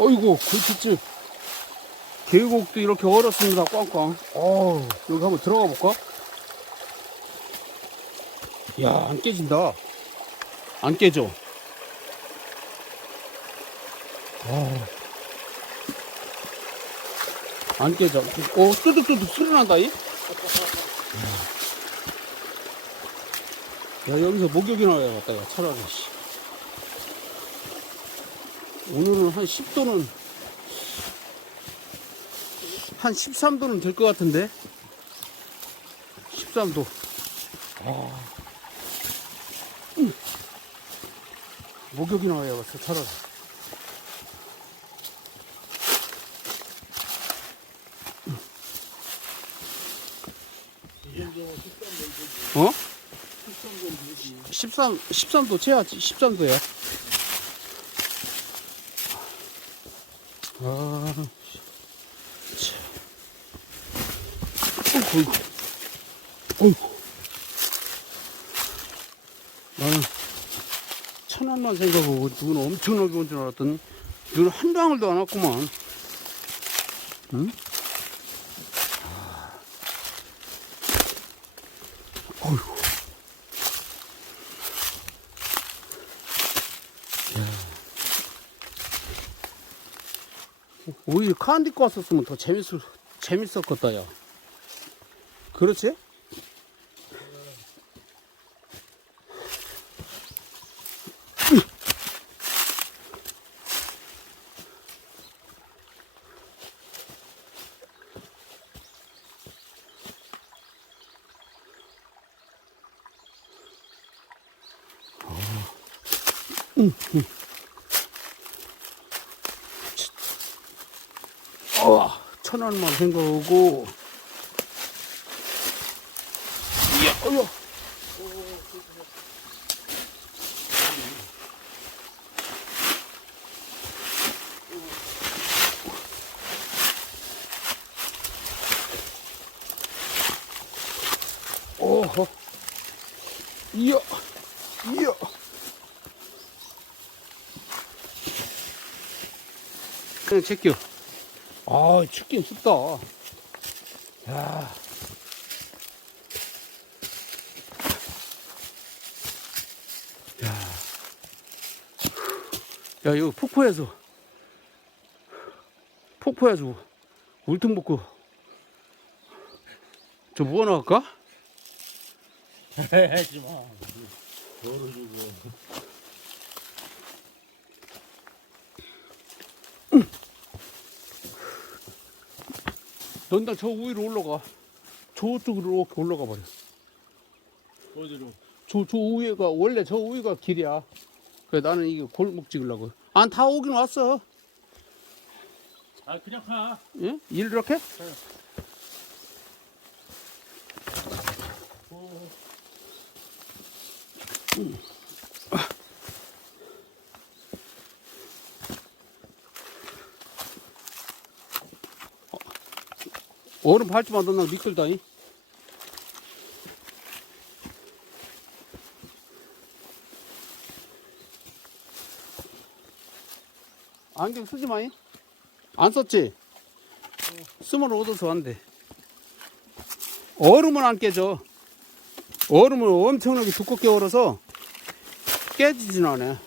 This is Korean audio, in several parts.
어이구, 굴빛집. 계곡도 이렇게 얼었습니다, 꽝꽝. 여기 한번 들어가 볼까? 야, 안 깨진다. 안 깨져. 안 깨져. 뚜둑뚜둑 소리 난다, 이? 야, 여기서 목욕이나 해야겠다, 야, 차라리. 오늘은 한 10도는, 한 13도는 될 것 같은데? 13도. 목욕이나 해야겠어, 차라리. 어? 13도 채야지, 13도야. 어이구. 나는 천원만 생각하고 눈 엄청나게 온 줄 알았더니 눈 한 방울도 안 왔구만. 응? 어이구. 오히려 칸 딛고 왔었으면 더 재밌었겠다, 야. 그렇지? 천원만 생각하고. 이야, 어여. 오호. 이야, 이야. 그냥 제껴. 춥긴 춥다. 야. 야, 이거 폭포에서 울퉁복구. 저 뭐 나갈까? 하지 마. 뭐를 주고. 넌 다 저 위로 올라가. 저쪽으로 이렇게 올라가 버려. 어디로? 저 위에가, 원래 저 위가 길이야. 그래, 나는 이게 골목 찍으려고. 다 오긴 왔어. 그냥 가. 예? 이렇게? 얼음 밟지 마, 너 미끌다잉. 안경 쓰지 마잉. 안 썼지? 쓰면 얻어서 안 돼. 얼음은 안 깨져. 얼음을 엄청나게 두껍게 얼어서 깨지진 않아.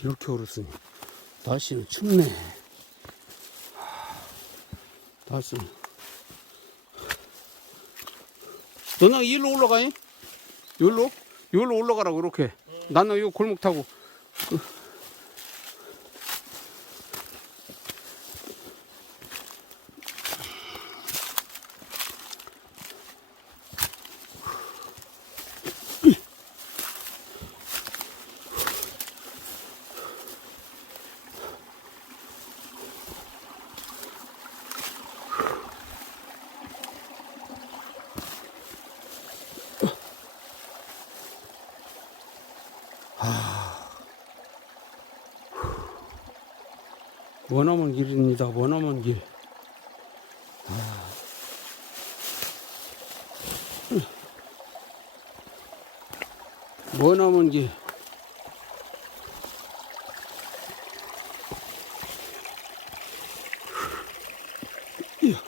이렇게 얼었으니 날씨는 춥네. 날씨는. 너는 일로 올라가잉? 여기로 올라가라고, 이렇게. 나는 이 골목 타고. 머나먼 길입니다. 머나먼 길. 머나먼 길. 이야.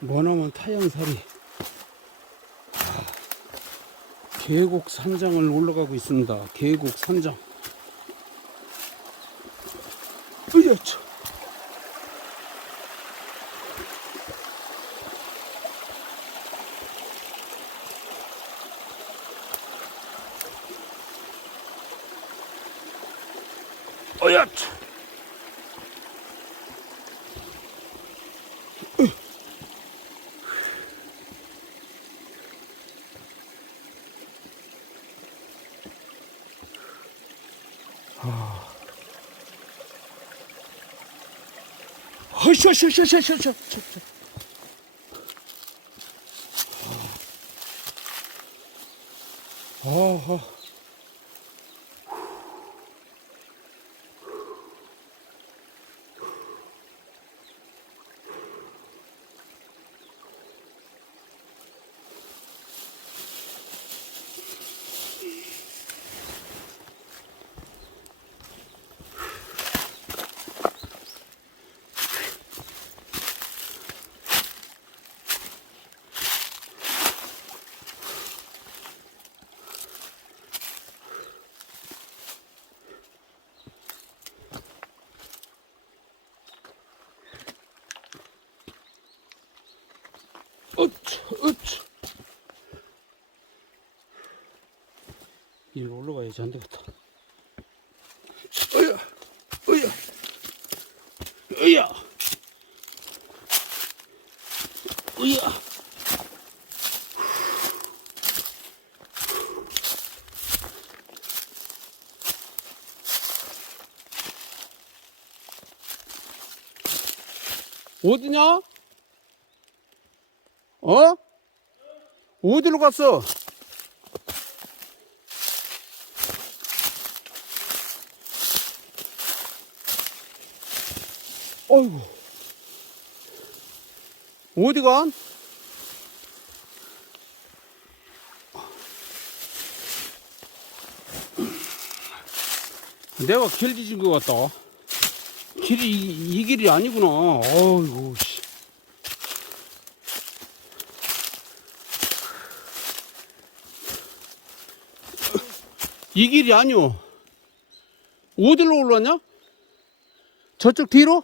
머나먼 타양살이 계곡 산장을 올라가고 있습니다. 계곡 산장. 으여차. 어야차. 허셔셔셔셔셔셔. 어허. 으차. 일로 올라가야지. 안 되겠다. 으야. 어디냐? 어? 어디로 갔어? 어이구. 어디 간? 내가 길 뒤진 것 같다. 길이 이 길이 아니구나. 어이구, 씨. 이 길이 아니오. 어디로 올라왔냐? 저쪽 뒤로?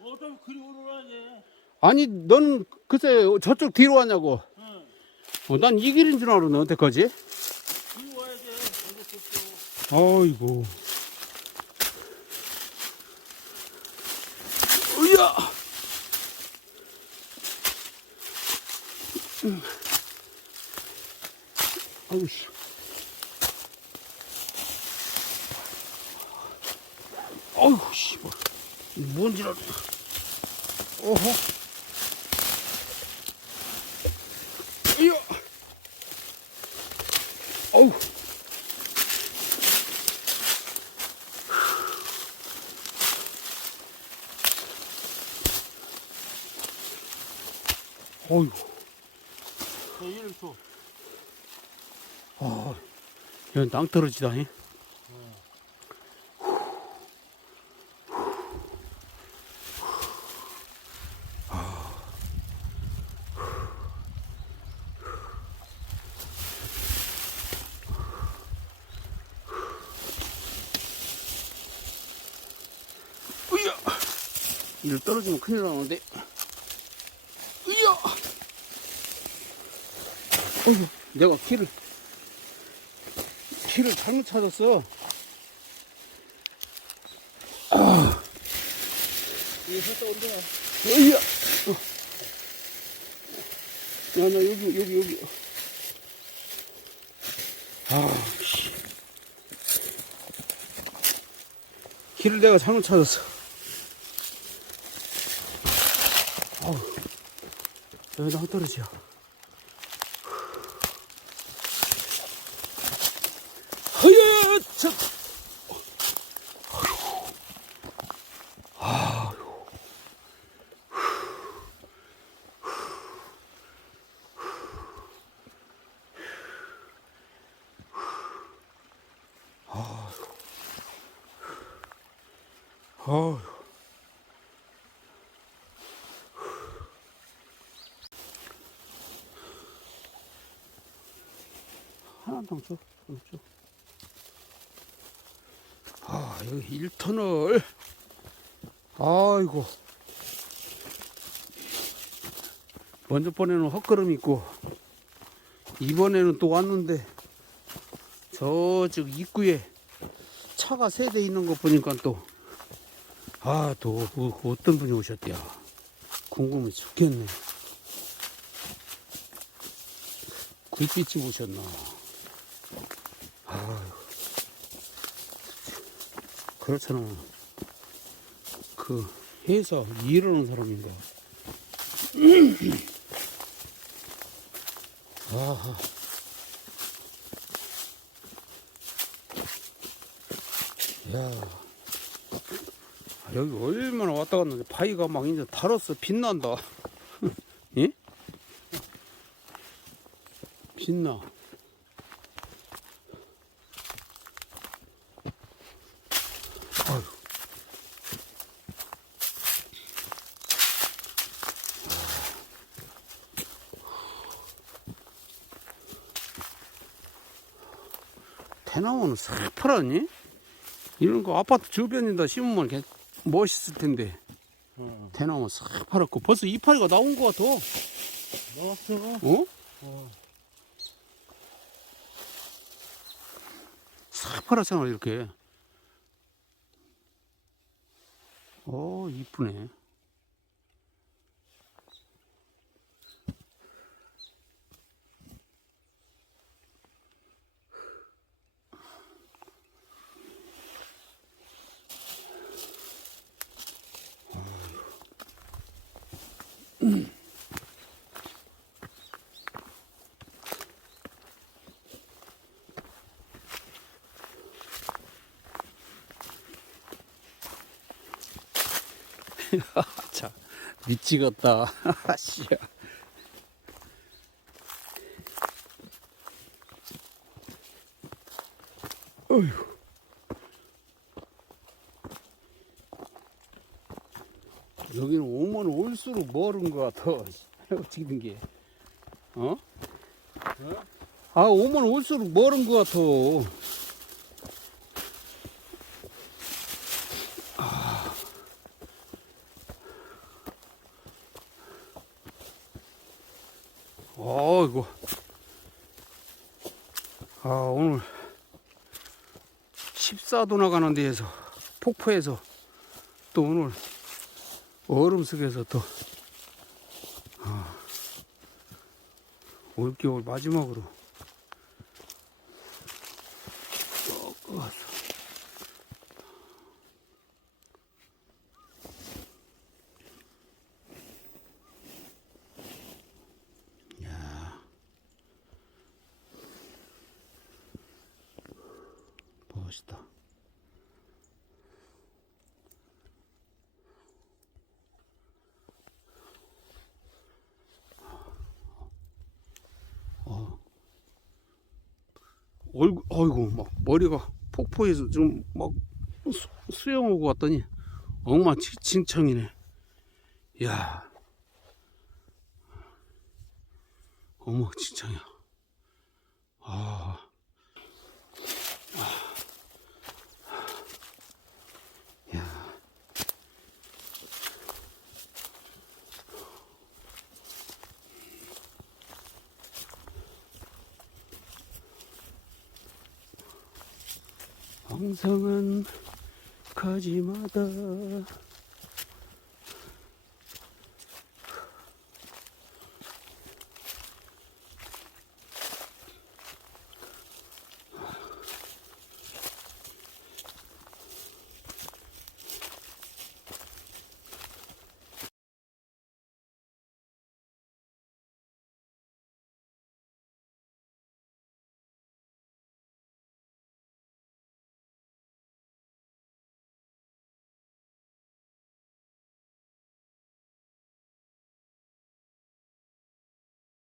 어차피 그리 오르라지. 아니, 너는 글쎄 저쪽 뒤로 왔냐고. 응. 난 이 길인 줄 알았네. 어떡하지? 그리 와야지. 어이구. 으야! 아우, 씨. 어이구, 씨. 뭔지 알아. 어허. 으야! 어우. 어이구. 이를 줘. 여기 낭떠러지다니. 으야! 이를 떨어지면 큰일 나는데. 으야! 내가 길을 잘못 찾았어. 이게 갔다 온다. 어이야. 야, 나 여기. 씨. 길을 내가 잘못 찾았어. 여기다 헛떨어지야. 허여, 저. 어휴. 하나도 줘. 여기 1터널. 아이고. 먼저 번에는 헛걸음 있고, 이번에는 또 왔는데, 저쪽 입구에 차가 3대 있는 거 보니까 또, 또 어떤 분이 오셨대요. 궁금해 죽겠네. 굴빛집 오셨나. 그렇잖아. 그 회사 일하는 사람인가. 아하. 야, 여기 얼마나 왔다 갔는데 바위가 막 이제 달았어. 빛난다. 예? 빛나. 아유. 대나무는 싹 팔았니? 이런 거 아파트 주변에다 심으면 멋있을 텐데. 대나무 싹 팔았고 벌써 이파리가 나온 것 같아. 나왔어. 어? 싹 팔았잖아 이렇게. 이쁘네. 자, 미치겠다. 씨야. 어휴. 여기는 오면 올수록 멀은 것 같아. 어떻게 된 게? 오면 올수록 멀은 것 같아. 이거. 오늘 14도 나가는 데에서, 폭포에서 또 오늘 얼음 속에서 또, 올겨울 마지막으로 왔어. 야, 멋있다. 어이구, 막 머리가 폭포에서 좀 막 수영하고 왔더니 엉망진창이네. 야, 엉망진창이야. 야, 황성한 가지마다